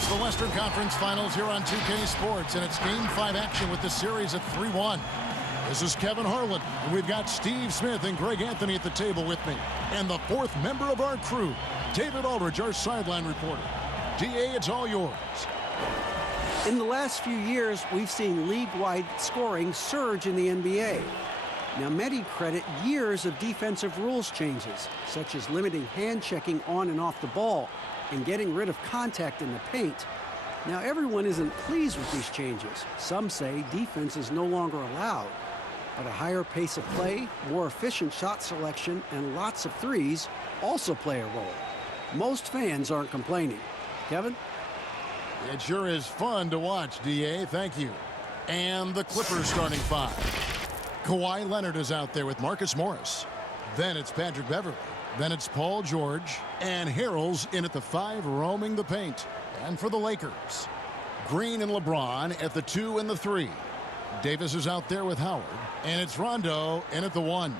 It's the Western Conference Finals here on 2K Sports, and it's Game 5 action with the series at 3-1. This is Kevin Harlan, and we've got Steve Smith and Greg Anthony at the table with me. And the fourth member of our crew, David Aldridge, our sideline reporter. DA, it's all yours. In the last few years, we've seen league-wide scoring surge in the NBA. Now, many credit years of defensive rules changes, such as limiting hand checking on and off the ball and getting rid of contact in the paint. Now, everyone isn't pleased with these changes. Some say defense is no longer allowed. But a higher pace of play, more efficient shot selection, and lots of threes also play a role. Most fans aren't complaining. Kevin? It sure is fun to watch, DA. Thank you. And the Clippers starting five. Kawhi Leonard is out there with Marcus Morris. Then it's Patrick Beverley. Then it's Paul George. And Harrell's in at the 5, roaming the paint. And for the Lakers, Green and LeBron at the 2 and the 3. Davis is out there with Howard. And it's Rondo in at the 1.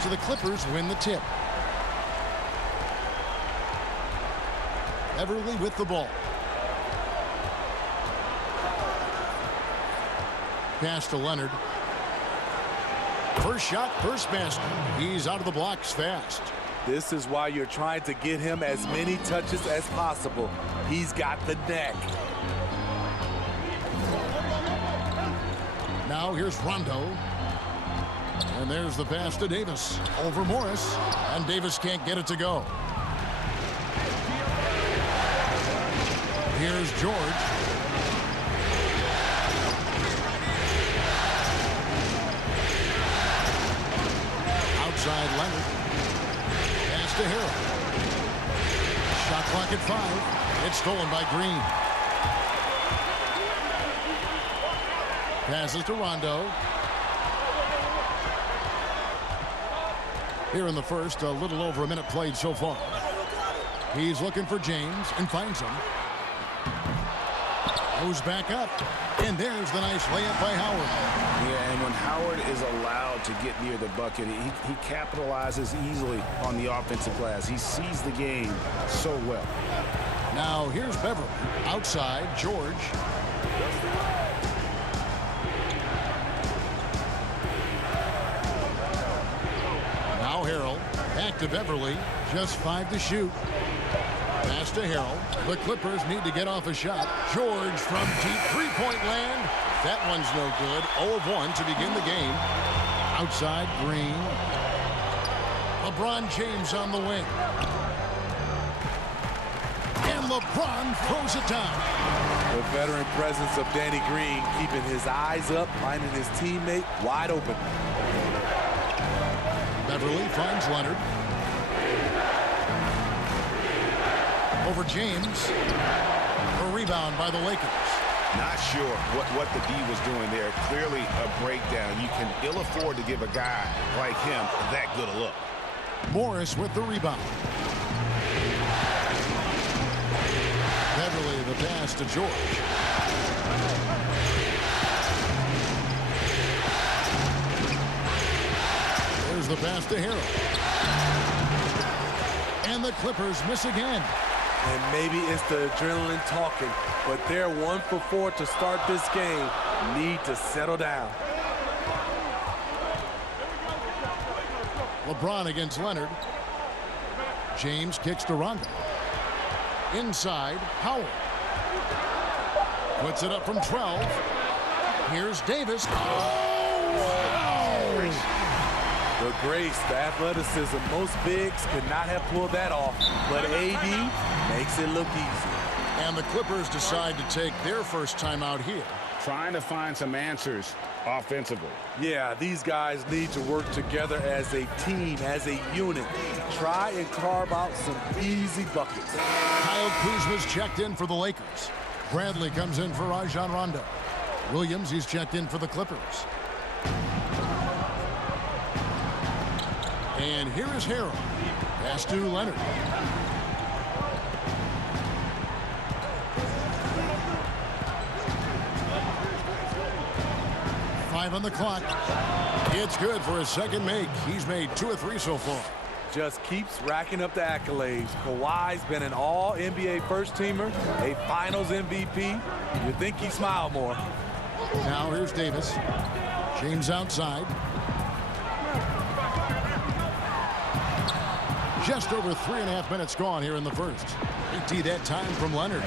So the Clippers win the tip. Beverley with the ball. Pass to Leonard. First shot, first basket. He's out of the blocks fast. This is why you're trying to get him as many touches as possible. He's got the neck. Now here's Rondo. And there's the pass to Davis. Over Morris. And Davis can't get it to go. Here's George. Outside Leonard. Pass to Harrell. Shot clock at 5. It's stolen by Green. Passes to Rondo. Here in the first, a little over a minute played so far. He's looking for James and finds him. Goes back up. And there's the nice layup by Howard. Yeah, and when Howard is allowed to get near the bucket, he capitalizes easily on the offensive glass. He sees the game so well. Now here's Beverley. Outside, George. Now Harrell. Back to Beverley. Just 5 to shoot. Pass to Harrell. The Clippers need to get off a shot. George from deep three-point land. That one's no good. 0 of 1 to begin the game. Outside, Green. LeBron James on the wing. And LeBron throws it down. The veteran presence of Danny Green keeping his eyes up, finding his teammate wide open. Beverley finds Leonard. Over James. A rebound by the Lakers. Not sure what the D was doing there. Clearly a breakdown. You can ill afford to give a guy like him that good a look. Morris with the rebound. Beverley the pass to George. There's the pass to Harrell. And the Clippers miss again. And maybe it's the adrenaline talking, but they're 1 for 4 to start this game. Need to settle down. LeBron against Leonard. James kicks to Rondo. Inside, Howard. Puts it up from 12. Here's Davis. The grace, the athleticism, most bigs could not have pulled that off, but AD makes it look easy. And the Clippers decide to take their first time out here. Trying to find some answers offensively. Yeah, these guys need to work together as a team, as a unit. Try and carve out some easy buckets. Kyle Kuzma's checked in for the Lakers. Bradley comes in for Rajon Rondo. Williams, he's checked in for the Clippers. And here is Harrell. Pass to Leonard. 5 on the clock. It's good for his second make. He's made 2 of 3 so far. Just keeps racking up the accolades. Kawhi's been an all-NBA first-teamer, a Finals MVP. You'd think he smiled more. Now here's Davis. James outside. Just over 3.5 minutes gone here in the first. 18 that time from Leonard.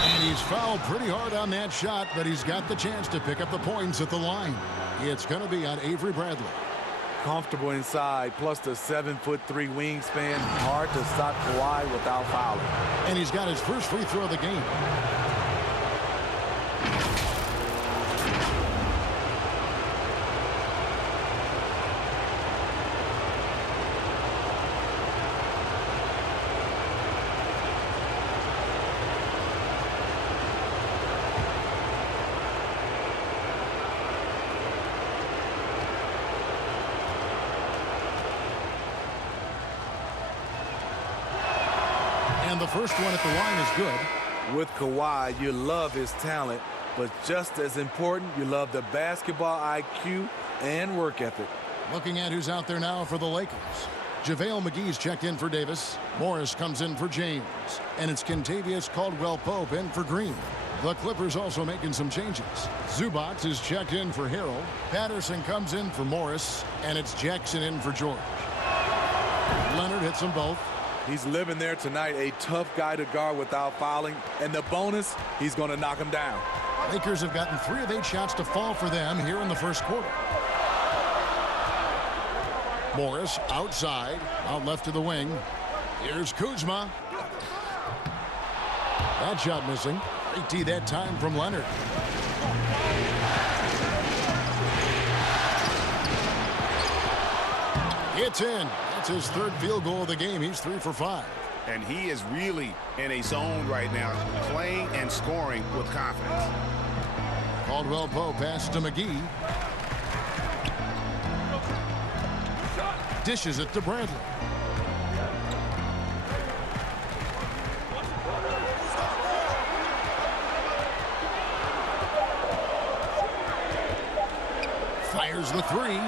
And he's fouled pretty hard on that shot, but he's got the chance to pick up the points at the line. It's going to be on Avery Bradley. Comfortable inside, plus the 7'3" wingspan. Hard to stop Kawhi without fouling. And he's got his first free throw of the game. And the first one at the line is good. With Kawhi, you love his talent, but just as important, you love the basketball IQ and work ethic. Looking at who's out there now for the Lakers. JaVale McGee's checked in for Davis. Morris comes in for James. And it's Kentavious Caldwell-Pope in for Green. The Clippers also making some changes. Zubac is checked in for Harrell. Patterson comes in for Morris. And it's Jackson in for George. Leonard hits them both. He's living there tonight, a tough guy to guard without fouling. And the bonus, he's going to knock him down. Lakers have gotten 3 of 8 shots to fall for them here in the first quarter. Morris outside, out left to the wing. Here's Kuzma. That shot missing. 18 that time from Leonard. It's in. That's his 3rd field goal of the game. He's 3 for 5. And he is really in a zone right now, playing and scoring with confidence. Caldwell-Pope passes to McGee. Dishes it to Bradley. Fires the 3.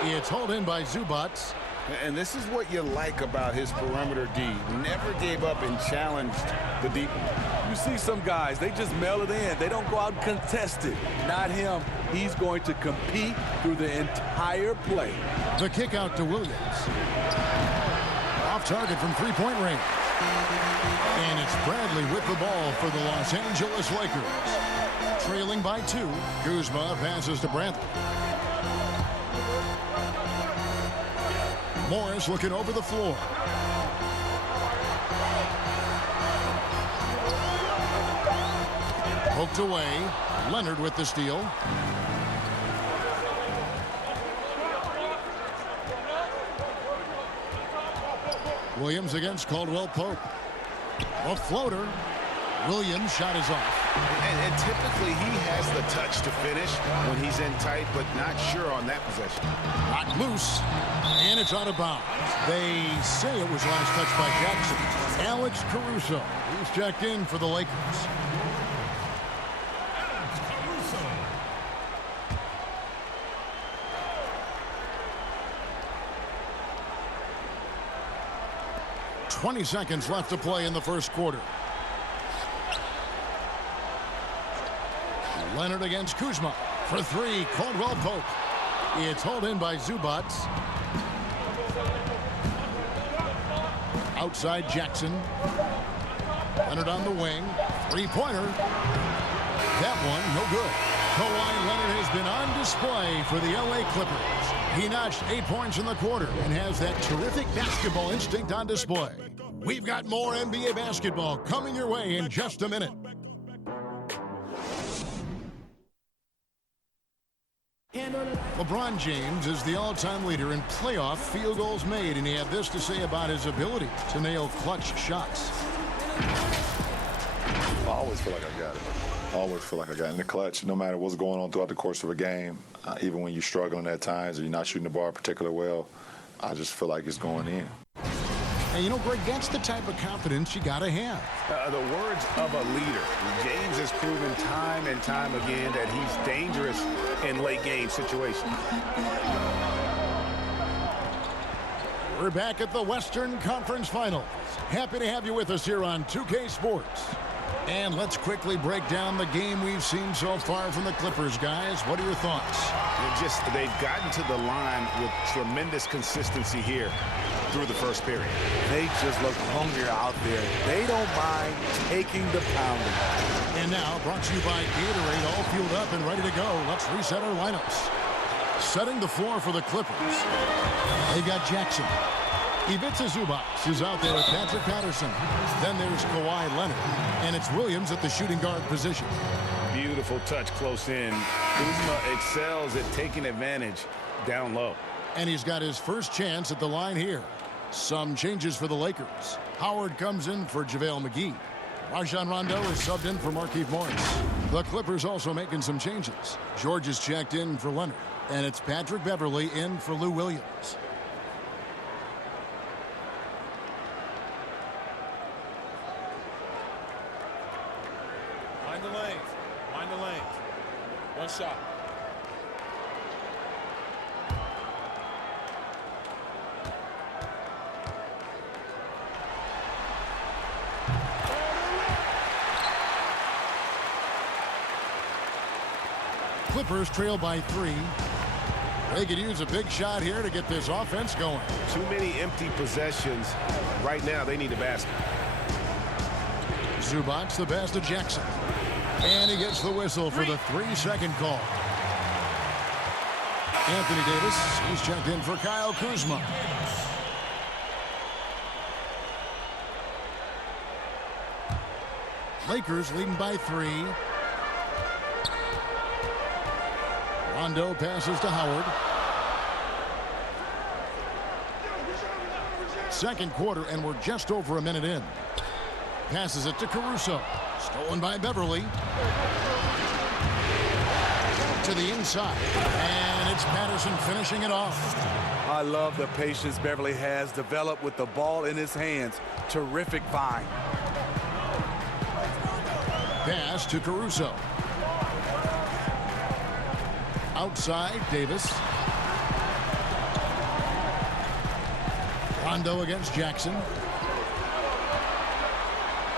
It's hauled in by Zubac. And this is what you like about his perimeter D. Never gave up and challenged the deep. You see some guys, they just mail it in. They don't go out and contest it. Not him. He's going to compete through the entire play. The kick out to Williams. Off target from 3-point range. And it's Bradley with the ball for the Los Angeles Lakers. Trailing by 2. Kuzma passes to Bradley. Morris looking over the floor. Poked away. Leonard with the steal. Williams against Caldwell-Pope. A floater. Williams' shot is off. And typically he has the touch to finish when he's in tight, but not sure on that possession. Knocked loose, and it's out of bounds. They say it was last touched by Jackson. Alex Caruso, he's checked in for the Lakers. .20 seconds left to play in the first quarter. Leonard against Kuzma for 3. Caldwell-Pope. It's hauled in by Zubac. Outside Jackson. Leonard on the wing. 3-pointer. That one no good. Kawhi Leonard has been on display for the LA Clippers. He notched 8 points in the quarter and has that terrific basketball instinct on display. We've got more NBA basketball coming your way in just a minute. LeBron James is the all-time leader in playoff field goals made, and he had this to say about his ability to nail clutch shots. I always feel like I got it. I always feel like I got it in the clutch, no matter what's going on throughout the course of a game. Even when you're struggling at times or you're not shooting the ball particularly well, I just feel like it's going in. And, you know, Greg, that's the type of confidence you got to have. The words of a leader. James has proven time and time again that he's dangerous in late-game situations. We're back at the Western Conference Finals. Happy to have you with us here on 2K Sports. And let's quickly break down the game we've seen so far from the Clippers, guys. What are your thoughts? They've gotten to the line with tremendous consistency here through the first period. They just look hungrier out there. They don't mind taking the pounding. And now, brought to you by Gatorade, all fueled up and ready to go. Let's reset our lineups. Setting the floor for the Clippers. They got Jackson. Ivica Zubac is out there with Patrick Patterson. Then there's Kawhi Leonard. And it's Williams at the shooting guard position. Beautiful touch close in. Kuzma excels at taking advantage down low. And he's got his first chance at the line here. Some changes for the Lakers. Howard comes in for JaVale McGee. Rajon Rondo is subbed in for Markieff Morris. The Clippers also making some changes. George is checked in for Leonard. And it's Patrick Beverley in for Lou Williams. Mind the lanes. Mind the lanes. One shot. Clippers trail by 3. They could use a big shot here to get this offense going. Too many empty possessions. Right now, they need a basket. Zubac the pass to Jackson. And he gets the whistle for the 3-second call. Anthony Davis, he's checked in for Kyle Kuzma. Lakers leading by 3. Rondo passes to Howard. Second quarter, and we're just over a minute in. Passes it to Caruso. Stolen by Beverley. To the inside. And it's Patterson finishing it off. I love the patience Beverley has developed with the ball in his hands. Terrific find. Pass to Caruso. Outside, Davis. Rondo against Jackson.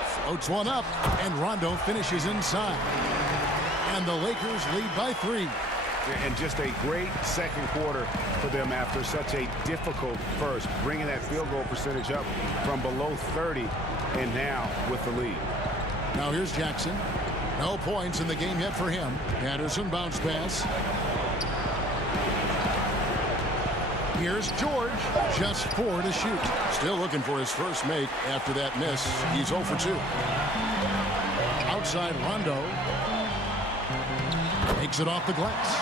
Floats one up, and Rondo finishes inside. And the Lakers lead by 3. And just a great second quarter for them after such a difficult first, bringing that field goal percentage up from below 30 and now with the lead. Now here's Jackson. No points in the game yet for him. Patterson bounce pass. Here's George. Just 4 to shoot. Still looking for his first make after that miss. He's 0 for 2. Outside Rondo. Makes it off the glass.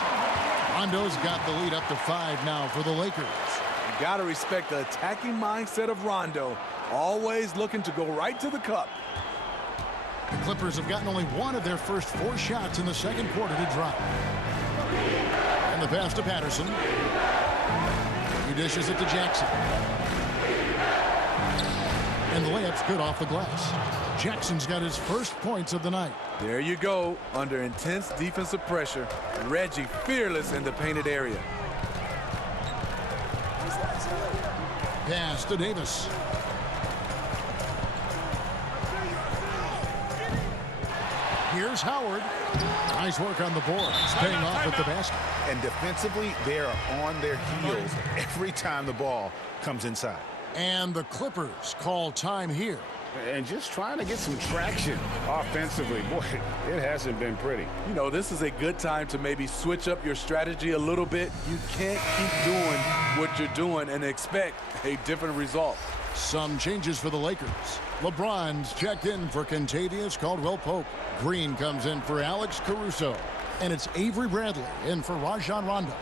Rondo's got the lead up to 5 now for the Lakers. You got to respect the attacking mindset of Rondo. Always looking to go right to the cup. The Clippers have gotten only 1 of their first 4 shots in the second quarter to drop. And the pass to Patterson. He dishes it to Jackson. And the layup's good off the glass. Jackson's got his first points of the night. There you go. Under intense defensive pressure, Reggie fearless in the painted area. Pass to Davis. Here's Howard. Nice work on the board. It's paying off with the basket. And defensively, they are on their heels every time the ball comes inside. And the Clippers call time here. And just trying to get some traction offensively. Boy, it hasn't been pretty. You know, this is a good time to maybe switch up your strategy a little bit. You can't keep doing what you're doing and expect a different result. Some changes for the Lakers. LeBron's checked in for Kentavious Caldwell-Pope. Green comes in for Alex Caruso. And it's Avery Bradley in for Rajon Rondo.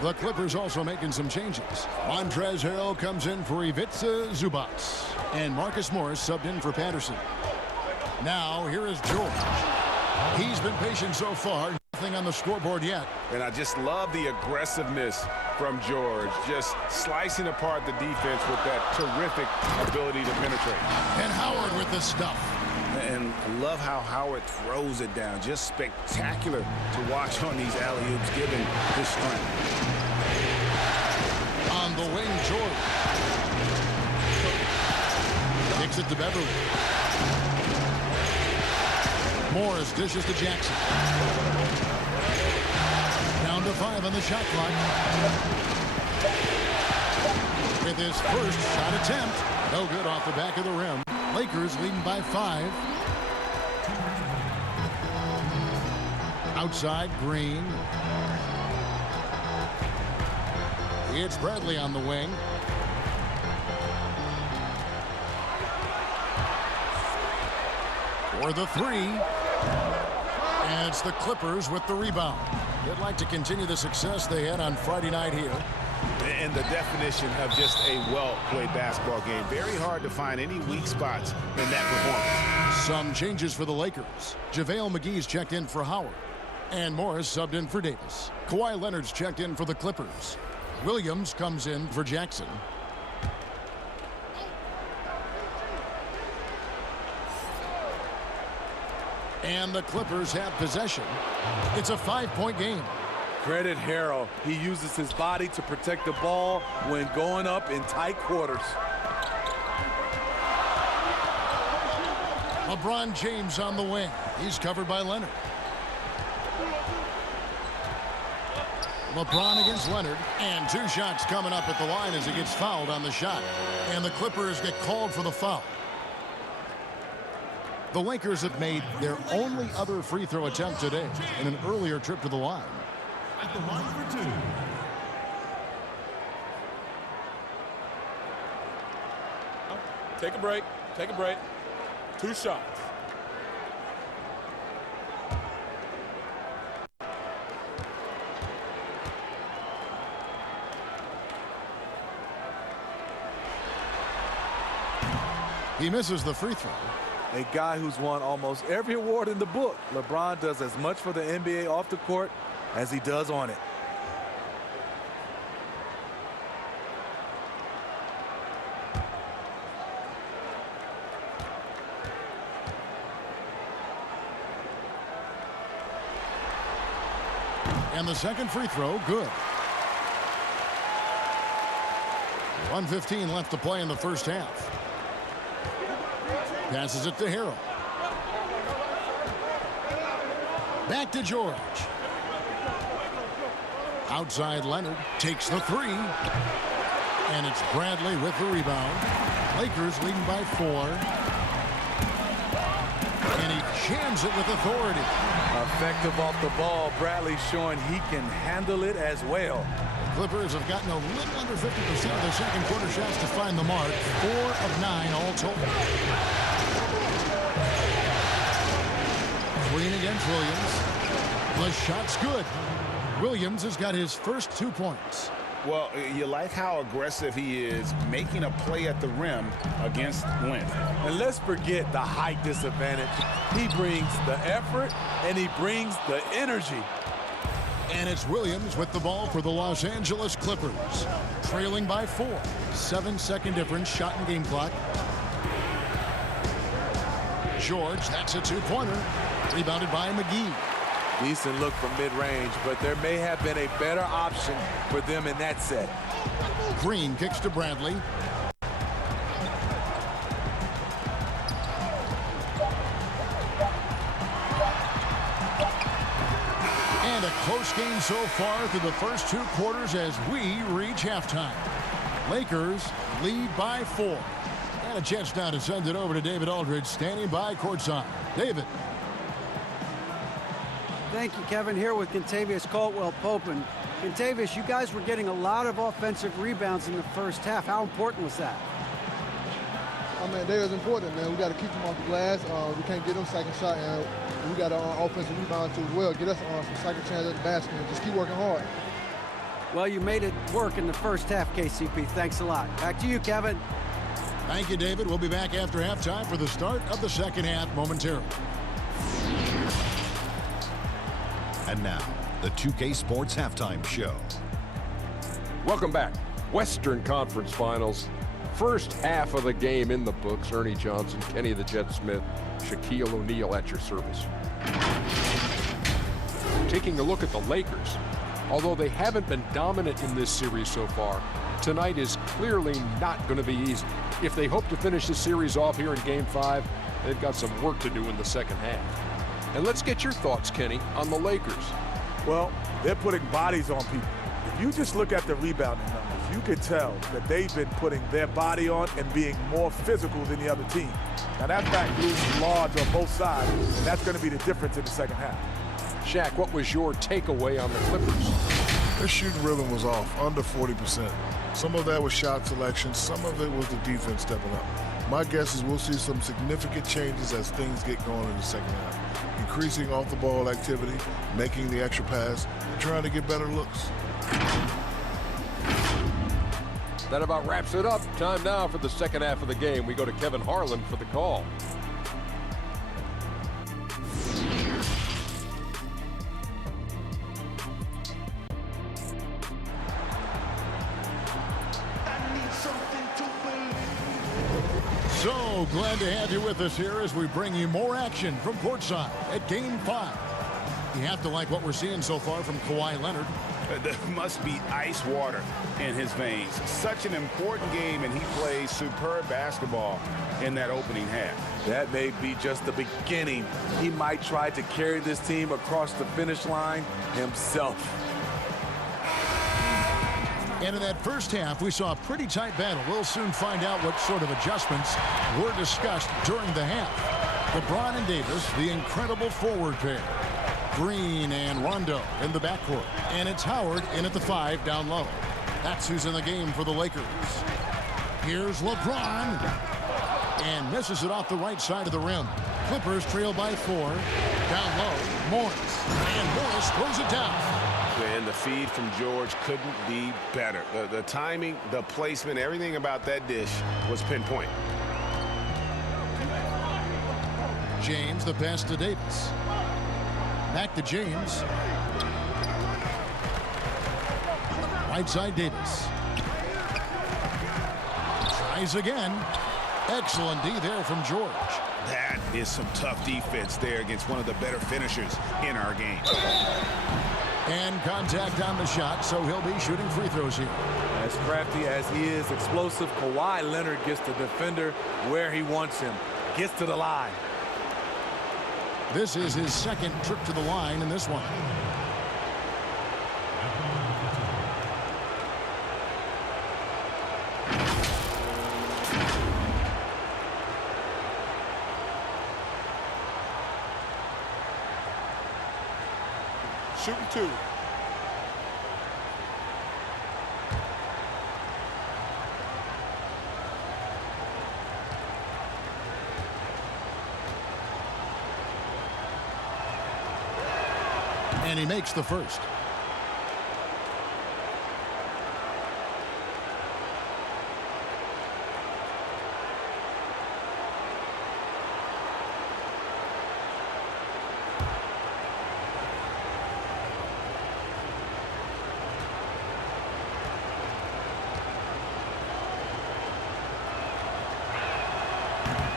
The Clippers also making some changes. Montrezl Harrell comes in for Ivica Zubac. And Marcus Morris subbed in for Patterson. Now, here is George. He's been patient so far. Nothing on the scoreboard yet. And I just love the aggressiveness from George, just slicing apart the defense with that terrific ability to penetrate. And Howard with the stuff. And I love how Howard throws it down. Just spectacular to watch on these alley-oops, given his strength. On the wing, George. Kicks it to Beverly. Morris dishes to Jackson. Down to 5 on the shot clock. With his first shot attempt. No good off the back of the rim. Lakers leading by 5. Outside, Green. It's Bradley on the wing. For the 3. And it's the Clippers with the rebound. They'd like to continue the success they had on Friday night here. And the definition of just a well-played basketball game. Very hard to find any weak spots in that performance. Some changes for the Lakers. JaVale McGee's checked in for Howard. And Morris subbed in for Davis. Kawhi Leonard's checked in for the Clippers. Williams comes in for Jackson. And the Clippers have possession. It's a 5-point game. Credit Harrell. He uses his body to protect the ball when going up in tight quarters. LeBron James on the wing. He's covered by Leonard. LeBron against Leonard. And 2 shots coming up at the line as he gets fouled on the shot. And the Clippers get called for the foul. The Lakers have made their only other free throw attempt today in an earlier trip to the line. At the line for 2. Take a break. Take a break. 2 shots. He misses the free throw. A guy who's won almost every award in the book. LeBron does as much for the NBA off the court as he does on it. And the second free throw, good. 1:15 left to play in the first half. Passes it to Harrell. Back to George. Outside Leonard takes the 3. And it's Bradley with the rebound. Lakers leading by 4. And he jams it with authority. Effective off the ball. Bradley showing he can handle it as well. Clippers have gotten a little under 50% of their second quarter shots to find the mark. 4 of 9 all told. Green against Williams. The shot's good. Williams has got his first 2 points. Well, you like how aggressive he is making a play at the rim against length. And let's forget the height disadvantage. He brings the effort and he brings the energy. And it's Williams with the ball for the Los Angeles Clippers. Trailing by 4. 7-second difference, shot and game clock. George, that's a 2-pointer. Rebounded by McGee. Decent look from mid-range, but there may have been a better option for them in that set. Green kicks to Bradley. And a close game so far through the first 2 quarters as we reach halftime. Lakers lead by 4. And a chance now to send it over to David Aldridge, standing by courtside. David. Thank you, Kevin. Here with Kentavious Caldwell-Pope. And Kentavious, you guys were getting a lot of offensive rebounds in the first half. How important was that? I mean, they was important, man. We got to keep them off the glass. We can't get them second shot, and we got an offensive rebound too as well. Get us some second chance at the basket and just keep working hard. Well, you made it work in the first half, KCP. Thanks a lot. Back to you, Kevin. Thank you, David. We'll be back after halftime for the start of the second half momentarily. And now, the 2K Sports Halftime Show. Welcome back. Western Conference Finals. First half of the game in the books. Ernie Johnson, Kenny the Jet Smith, Shaquille O'Neal at your service. Taking a look at the Lakers. Although they haven't been dominant in this series so far, tonight is clearly not going to be easy. If they hope to finish the series off here in Game 5, they've got some work to do in the second half. And let's get your thoughts, Kenny, on the Lakers. Well, they're putting bodies on people. If you just look at the rebounding numbers, you could tell that they've been putting their body on and being more physical than the other team. Now that fact looms large on both sides, and that's going to be the difference in the second half. Shaq, what was your takeaway on the Clippers? Their shooting rhythm was off, under 40%. Some of that was shot selection, some of it was the defense stepping up. My guess is we'll see some significant changes as things get going in the second half. Increasing off-the-ball activity, making the extra pass, and trying to get better looks. That about wraps it up. Time now for the second half of the game. We go to Kevin Harlan for the call. So glad to have you with us here as we bring you more action from courtside at Game 5. You have to like what we're seeing so far from Kawhi Leonard. There must be ice water in his veins. Such an important game, and he plays superb basketball in that opening half. That may be just the beginning. He might try to carry this team across the finish line himself. And in that first half, we saw a pretty tight battle. We'll soon find out what sort of adjustments were discussed during the half. LeBron and Davis, the incredible forward pair. Green and Rondo in the backcourt. And it's Howard in at the 5 down low. That's who's in the game for the Lakers. Here's LeBron. And misses it off the right side of the rim. Clippers trail by 4. Down low, Morris. And Morris throws it down. And the feed from George couldn't be better. The timing, the placement, everything about that dish was pinpoint. James, the pass to Davis. Back to James. Right side Davis. Tries again. Excellent D there from George. That is some tough defense there against one of the better finishers in our game. And contact on the shot, so he'll be shooting free throws here. As crafty as he is explosive, Kawhi Leonard gets the defender where he wants him. Gets to the line. This is his second trip to the line in this one. Shooting 2. And he makes the first.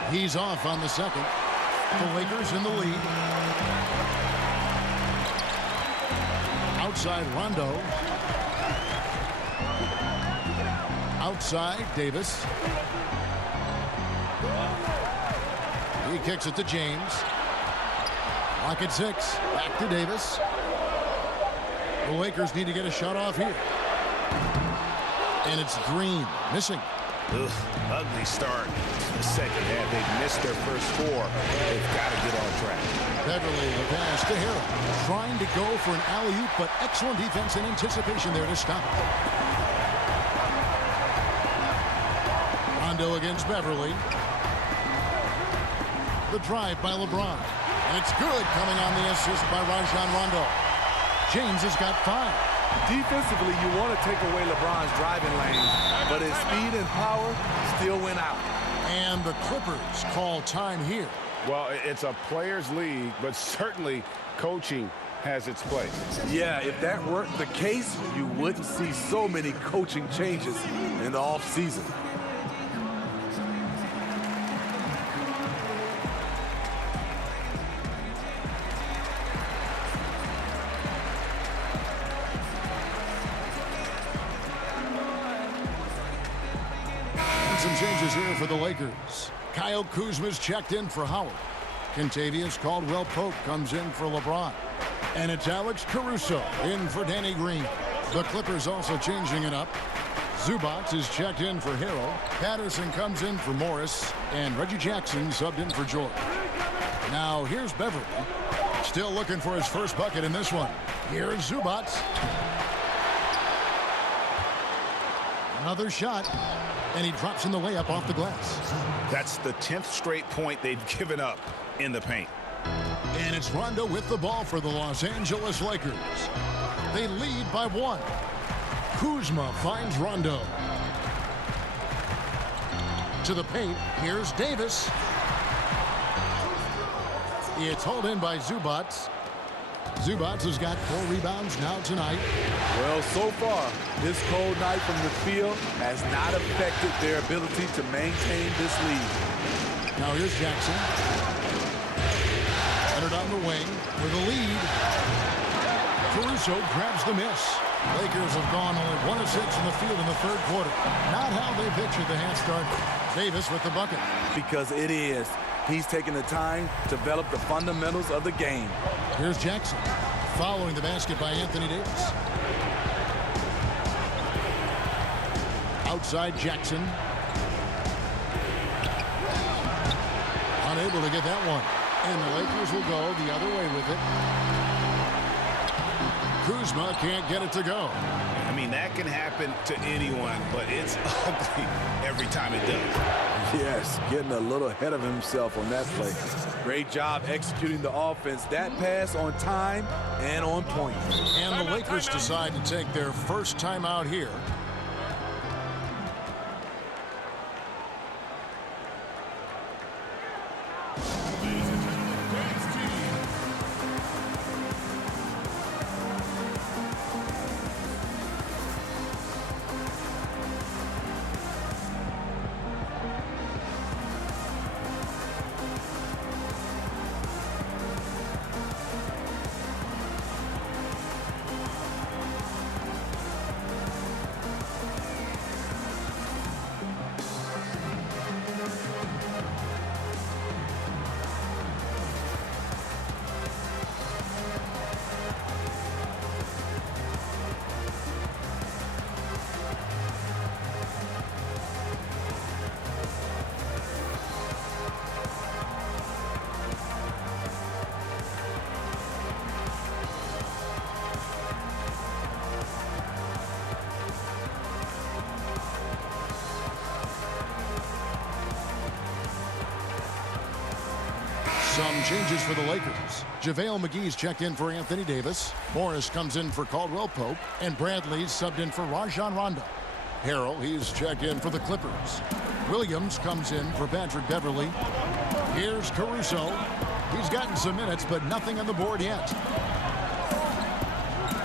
He's off on the second. The Lakers in the lead. Outside Rondo. Outside Davis. He kicks it to James. Lock at 6. Back to Davis. The Lakers need to get a shot off here. And it's Green missing. Ugh, ugly start. The second half, they've missed their first 4. They've got to get on track. Beverly, the pass to Harrell. Trying to go for an alley-oop, but excellent defense and anticipation there to stop it. Rondo against Beverly. The drive by LeBron. And it's good coming on the assist by Rajon Rondo. James has got 5. Defensively, you want to take away LeBron's driving lanes, but his speed and power still went out. And the Clippers call time here. Well, it's a players' league, but certainly coaching has its place. Yeah, if that weren't the case, you wouldn't see so many coaching changes in the offseason. Some changes here for the Lakers. Kyle Kuzma's checked in for Howard. Kentavious Caldwell-Pope comes in for LeBron. And it's Alex Caruso in for Danny Green. The Clippers also changing it up. Zubac is checked in for Harrell. Patterson comes in for Morris. And Reggie Jackson subbed in for George. Now here's Beverly. Still looking for his first bucket in this one. Here's Zubac. Another shot. And he drops in the layup off the glass. That's the 10th straight point they've given up in the paint. And it's Rondo with the ball for the Los Angeles Lakers. They lead by 1. Kuzma finds Rondo. To the paint, here's Davis. It's hauled in by Zubac. Zubac has got 4 rebounds now tonight. Well, so far, this cold night from the field has not affected their ability to maintain this lead. Now here's Jackson. Entered on the wing with a lead. Caruso grabs the miss. Lakers have gone only 1 of 6 in the field in the third quarter. Not how they pictured the hand start. Davis with the bucket. Because it is. He's taking the time to develop the fundamentals of the game. Here's Jackson. Following the basket by Anthony Davis. Outside Jackson. Unable to get that one. And the Lakers will go the other way with it. Kuzma can't get it to go. I mean, that can happen to anyone, but it's ugly every time it does. Yes, getting a little ahead of himself on that play. Great job executing the offense. That pass on time and on point. And the Lakers decide to take their first timeout here. Some changes for the Lakers. JaVale McGee's checked in for Anthony Davis. Morris comes in for Caldwell-Pope. And Bradley's subbed in for Rajon Rondo. Harrell, he's checked in for the Clippers. Williams comes in for Patrick Beverly. Here's Caruso. He's gotten some minutes, but nothing on the board yet.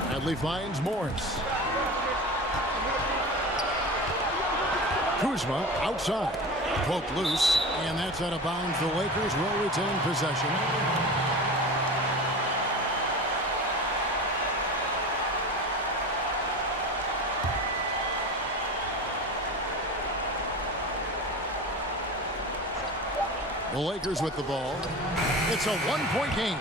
Bradley finds Morris. Kuzma outside. Poke loose, and that's out of bounds. The Lakers will retain possession. The Lakers with the ball. It's a one-point game.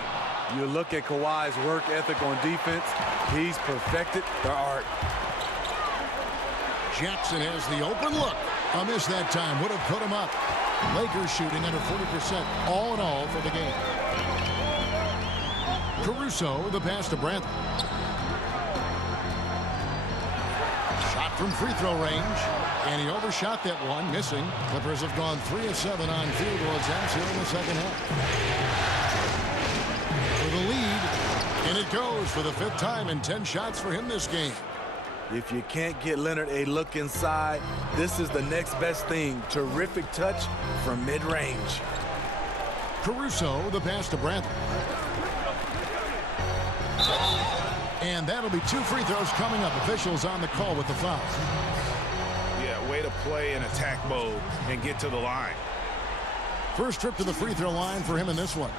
You look at Kawhi's work ethic on defense. He's perfected the art. Jackson has the open look. A miss that time would have put him up. Lakers shooting under 40% all in all for the game. Caruso, the pass to Bradley. Shot from free throw range. And he overshot that one, missing. Clippers have gone 3 of 7 on field goal attempts here in the second half. For the lead, and it goes for the 5th time in 10 shots for him this game. If you can't get Leonard a look inside, this is the next best thing. Terrific touch from mid-range. Caruso, the pass to Bradley. And that'll be 2 free throws coming up. Officials on the call with the foul. Yeah, way to play in attack mode and get to the line. First trip to the free throw line for him in this one.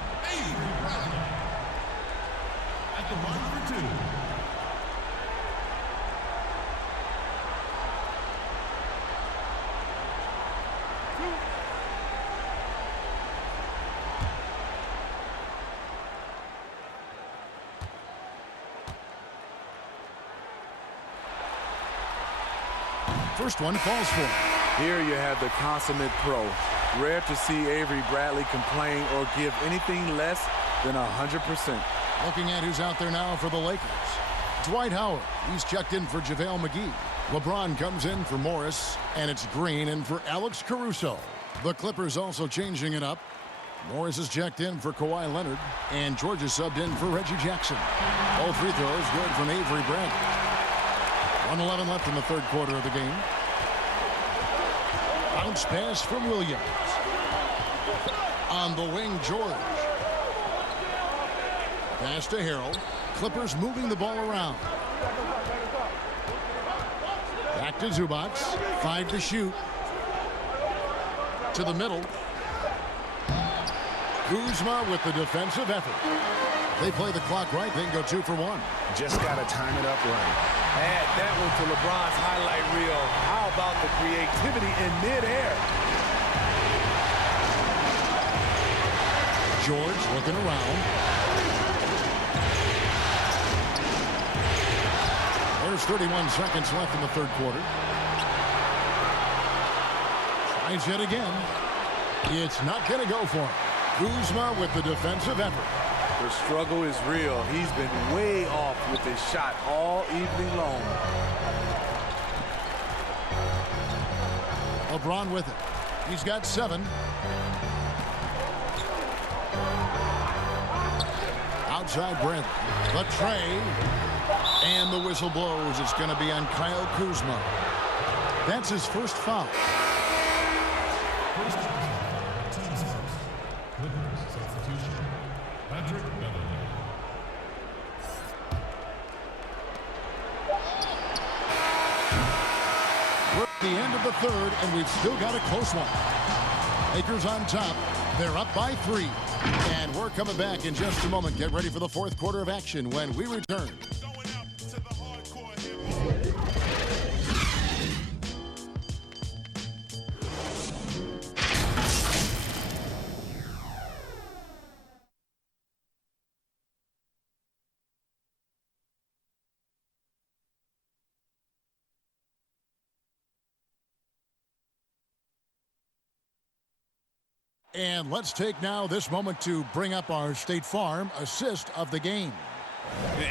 At the line for 2. First one falls for him. Here you have the consummate pro. Rare to see Avery Bradley complain or give anything less than 100%. Looking at who's out there now for the Lakers. Dwight Howard. He's checked in for JaVale McGee. LeBron comes in for Morris, and it's Green in for Alex Caruso. The Clippers also changing it up. Morris is checked in for Kawhi Leonard, and George is subbed in for Reggie Jackson. Both free throws good from Avery Bradley. 1:11 left in the third quarter of the game. Bounce pass from Williams. On the wing, George. Pass to Harrell. Clippers moving the ball around. Back to Zubac. 5 to shoot. To the middle. Kuzma with the defensive effort. They play the clock right. They can go 2 for 1. Just got to time it up right. Add that one to LeBron's highlight reel. How about the creativity in midair? George looking around. There's 31 seconds left in the third quarter. Tries it again. It's not going to go for him. Kuzma with the defensive effort. The struggle is real. He's been way off with his shot all evening long. LeBron with it. He's got 7. Outside Bradley. The tray. And the whistle blows. It's going to be on Kyle Kuzma. That's his first foul. First team starts. Clippers substitution. Patrick Beverley. We're at the end of the third, and we've still got a close one. Lakers on top. They're up by 3. And we're coming back in just a moment. Get ready for the fourth quarter of action when we return. And let's take now this moment to bring up our State Farm assist of the game.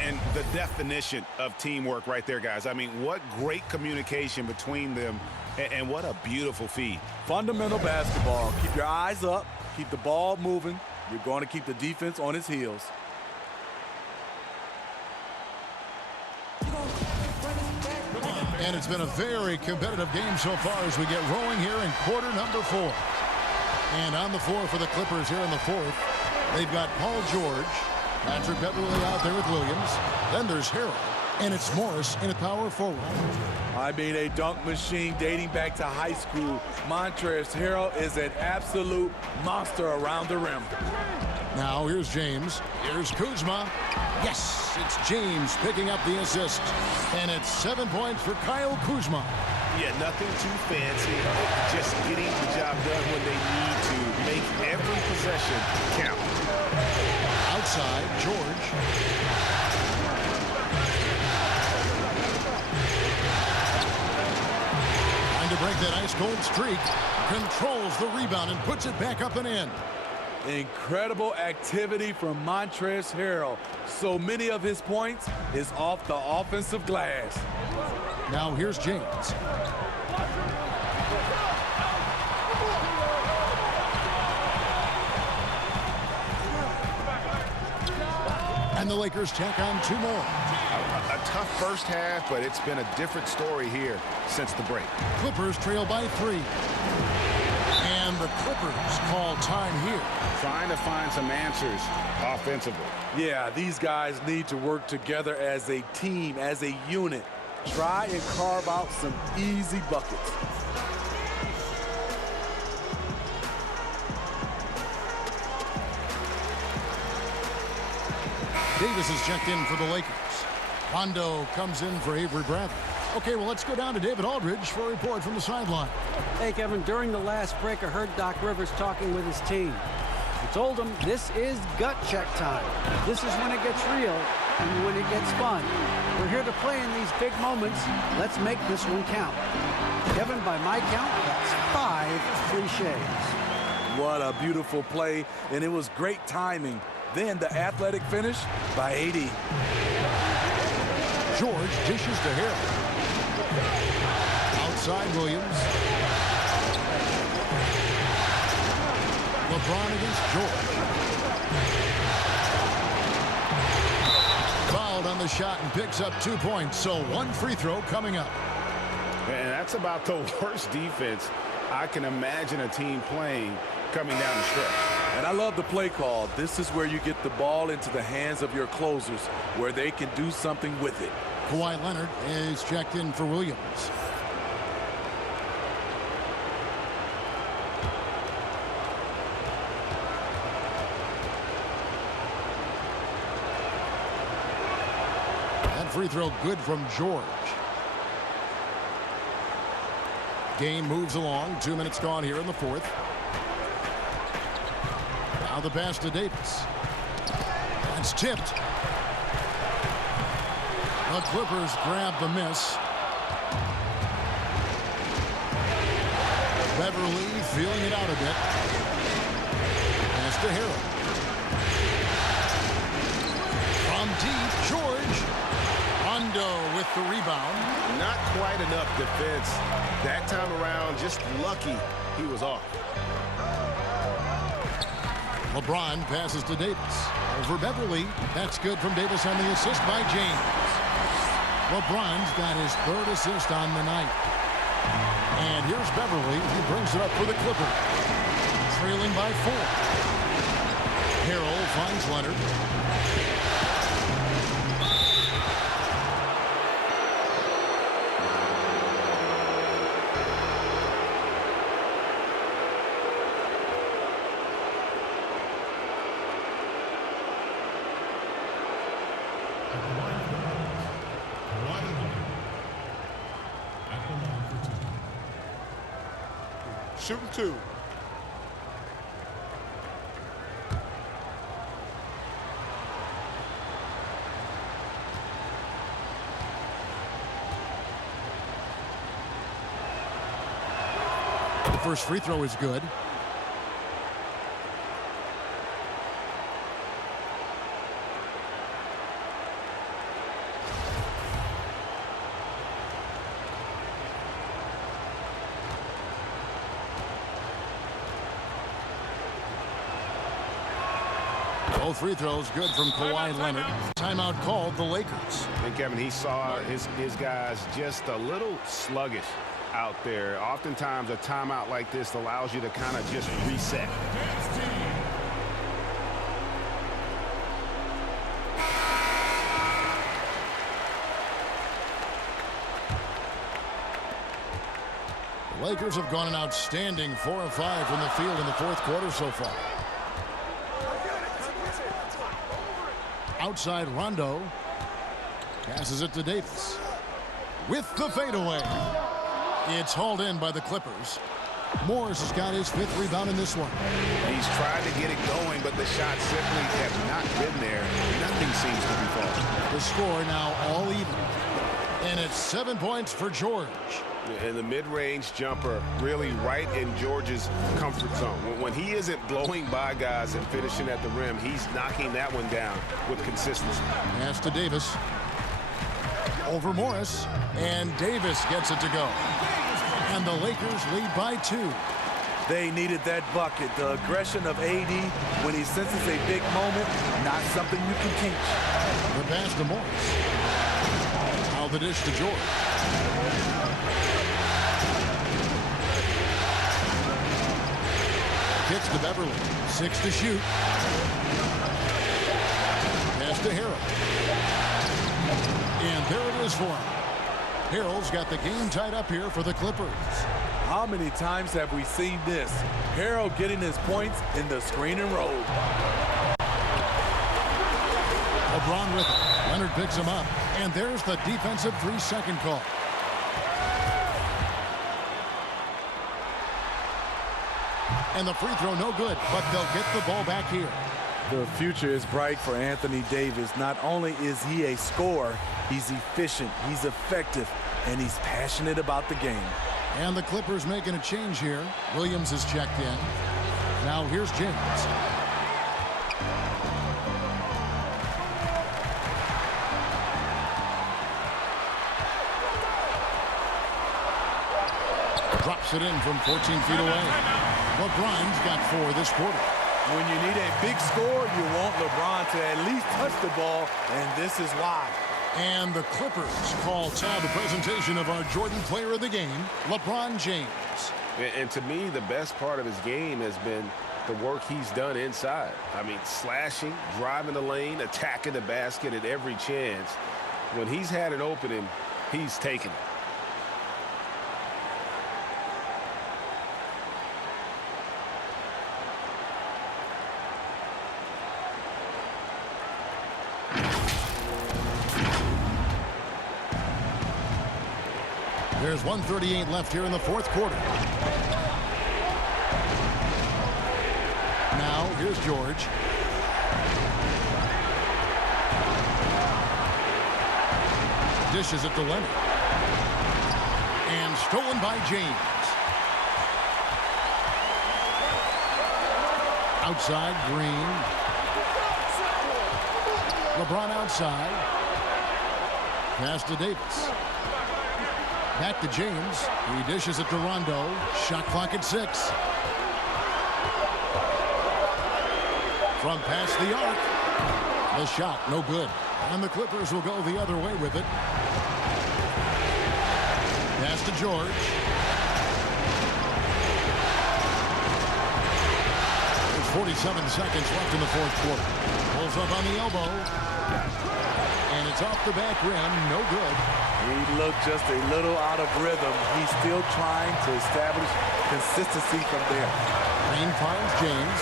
And the definition of teamwork right there, guys. I mean, what great communication between them, and what a beautiful feed. Fundamental basketball. Keep your eyes up. Keep the ball moving. You're going to keep the defense on its heels. And it's been a very competitive game so far as we get rolling here in quarter number 4. And on the floor for the Clippers here in the fourth, they've got Paul George, Patrick Beverley out there with Williams. Then there's Harrell, and it's Morris in a power forward. I mean, a dunk machine dating back to high school. Montrezl Harrell is an absolute monster around the rim. Now here's James. Here's Kuzma. Yes, it's James picking up the assist. And it's 7 points for Kyle Kuzma. Yeah, nothing too fancy. Just getting the job done when they need to. Make every possession count. Outside, George. Trying to break that ice-cold streak. Controls the rebound and puts it back up and in. Incredible activity from Montrezl Harrell. So many of his points is off the offensive glass. Now here's James. And the Lakers tack on 2 more. A tough first half, but it's been a different story here since the break. Clippers trail by 3. And And the Clippers call time here. Trying to find some answers offensively. Yeah, these guys need to work together as a team, as a unit. Try and carve out some easy buckets. Davis is checked in for the Lakers. Rondo comes in for Avery Bradley. Okay, well, let's go down to David Aldridge for a report from the sideline. Hey, Kevin, during the last break, I heard Doc Rivers talking with his team. He told them this is gut check time. This is when it gets real and when it gets fun. We're here to play in these big moments. Let's make this one count. Kevin, by my count, that's 5 cliches. What a beautiful play, and it was great timing. Then the athletic finish by AD. George dishes to Harrell. Outside Williams. LeBron against George. Fouled on the shot and picks up 2 points. So 1 free throw coming up. And that's about the worst defense I can imagine a team playing coming down the stretch. And I love the play call. This is where you get the ball into the hands of your closers, where they can do something with it. Kawhi Leonard is checked in for Williams. That free throw good from George. Game moves along. 2 minutes gone here in the fourth. Now the pass to Davis. That's tipped. The Clippers grab the miss. Beverly feeling it out a bit. Pass to Harrell. From deep, George. Rondo with the rebound. Not quite enough defense. That time around, just lucky he was off. LeBron passes to Davis. Over Beverly. That's good from Davis on the assist by James. LeBron's got his 3rd assist on the night. And here's Beverly. He brings it up for the Clippers. Trailing by 4. Harrell finds Leonard. Shooting 2. The first free throw is good. Both free throws good from Kawhi Leonard. Timeout called the Lakers. And Kevin, he saw his guys just a little sluggish out there. Oftentimes a timeout like this allows you to kind of just reset. The Lakers have gone an outstanding 4 of 5 from the field in the fourth quarter so far. Outside Rondo. Passes it to Davis. With the fadeaway. It's hauled in by the Clippers. Morris has got his 5th rebound in this one. He's tried to get it going, but the shots simply have not been there. Nothing seems to be falling. The score now all even. And it's 7 points for George. And the mid-range jumper really right in George's comfort zone. When he isn't blowing by guys and finishing at the rim, he's knocking that one down with consistency. Pass to Davis. Over Morris. And Davis gets it to go. And the Lakers lead by 2. They needed that bucket. The aggression of AD when he senses a big moment, not something you can teach. The pass to Morris. Now the dish to George. Kicks to Beverly. 6 to shoot. Pass to Harrell. And there it is for him. Harrell's got the game tied up here for the Clippers. How many times have we seen this? Harrell getting his points in the screen and roll. LeBron with it. Leonard picks him up. And there's the defensive 3-second call. And the free throw no good, but they'll get the ball back here. The future is bright for Anthony Davis. Not only is he a scorer, he's efficient, he's effective, and he's passionate about the game. And the Clippers making a change here. Williams is checked in. Now here's James. Drops it in from 14 feet away. LeBron's got 4 this quarter. When you need a big score, you want LeBron to at least touch the ball, and this is why. And the Clippers call time the presentation of our Jordan Player of the Game, LeBron James. And to me, the best part of his game has been the work he's done inside. I mean, slashing, driving the lane, attacking the basket at every chance. When he's had an opening, he's taken it. There's 1:38 left here in the fourth quarter. Now, here's George. Dishes it to Leonard. And stolen by James. Outside, Green. LeBron outside. Pass to Davis. Back to James. He dishes it to Rondo. Shot clock at 6. From past the arc. The shot, no good. And the Clippers will go the other way with it. Pass to George. There's 47 seconds left in the fourth quarter. Pulls up on the elbow. And it's off the back rim. No good. He looked just a little out of rhythm. He's still trying to establish consistency from there. Green finds James.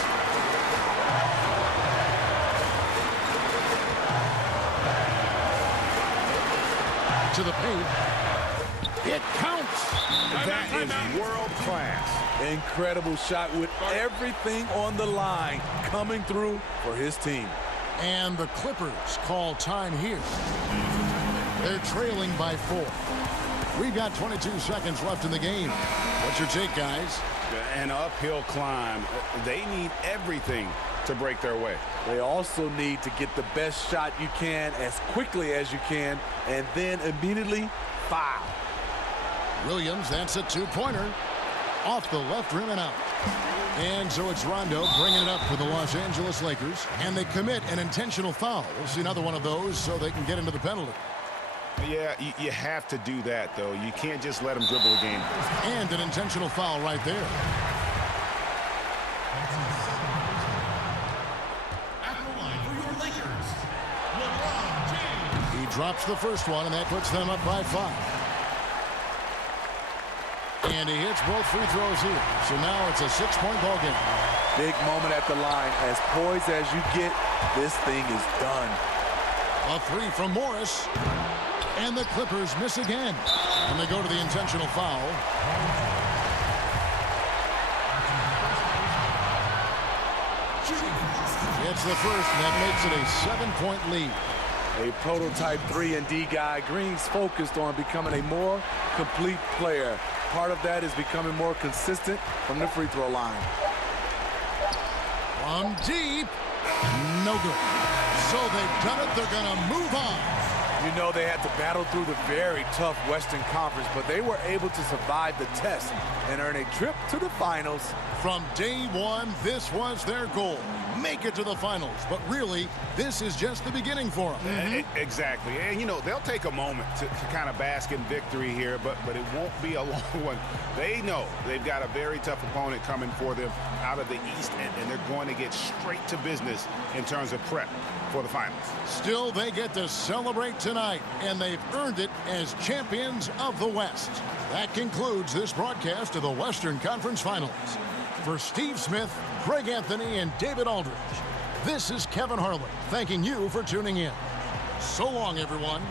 To the paint. It counts. That is world class. Incredible shot with everything on the line coming through for his team. And the Clippers call time here. They're trailing by 4. We've got 22 seconds left in the game. What's your take, guys? An uphill climb. They need everything to break their way. They also need to get the best shot you can as quickly as you can, and then immediately foul. Williams, that's a 2-pointer. Off the left rim and out. And so it's Rondo bringing it up for the Los Angeles Lakers. And they commit an intentional foul. We'll see another one of those so they can get into the penalty. Yeah, you have to do that, though. You can't just let him dribble a game. And an intentional foul right there. At the line for your Lakers, LeBron James. He drops the first one, and that puts them up by 5. And he hits both free throws here. So now it's a 6-point ball game. Big moment at the line. As poised as you get, this thing is done. A 3 from Morris. And the Clippers miss again. And they go to the intentional foul. It's the first, and that makes it a 7-point lead. A prototype 3-and-D guy. Green's focused on becoming a more complete player. Part of that is becoming more consistent from the free throw line. From deep, no good. So they've done it. They're going to move on. You know, they had to battle through the very tough Western Conference, but they were able to survive the test and earn a trip to the finals. From day one, this was their goal. make it to the finals. But really, this is just the beginning for them. Exactly. And, you know, they'll take a moment to kind of bask in victory here, but it won't be a long one. They know they've got a very tough opponent coming for them out of the East, and they're going to get straight to business in terms of prep for the finals. Still, they get to celebrate tonight, and they've earned it as champions of the West. That concludes this broadcast of the Western Conference Finals. For Steve Smith, Greg Anthony, and David Aldridge, this is Kevin Harlan thanking you for tuning in. So long, everyone.